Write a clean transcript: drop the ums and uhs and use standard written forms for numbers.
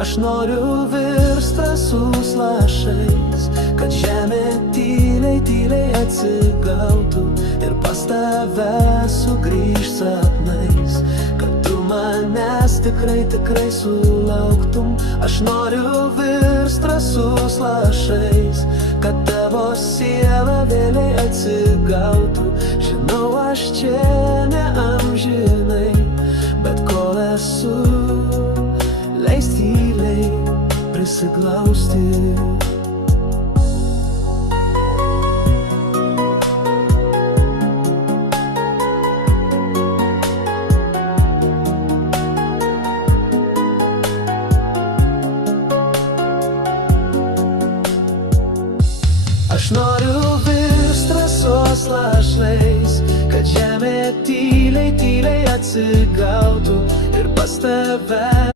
Aš noriu virst rasus lašais, kad žemė tyliai, tyliai atsigautų ir pas tave sugrįž sapnais, kad tu manęs tikrai, tikrai sulauktum. Aš noriu virst rasus lašais, kad tavo siela vėliai atsigautų. Žinau, aš čia ne amžinai, bet kol esu, leis tyliai prisiglausti. Aš noriu virst rasos lašais, kad žemė tyliai, tyliai atsigautų ir pas tave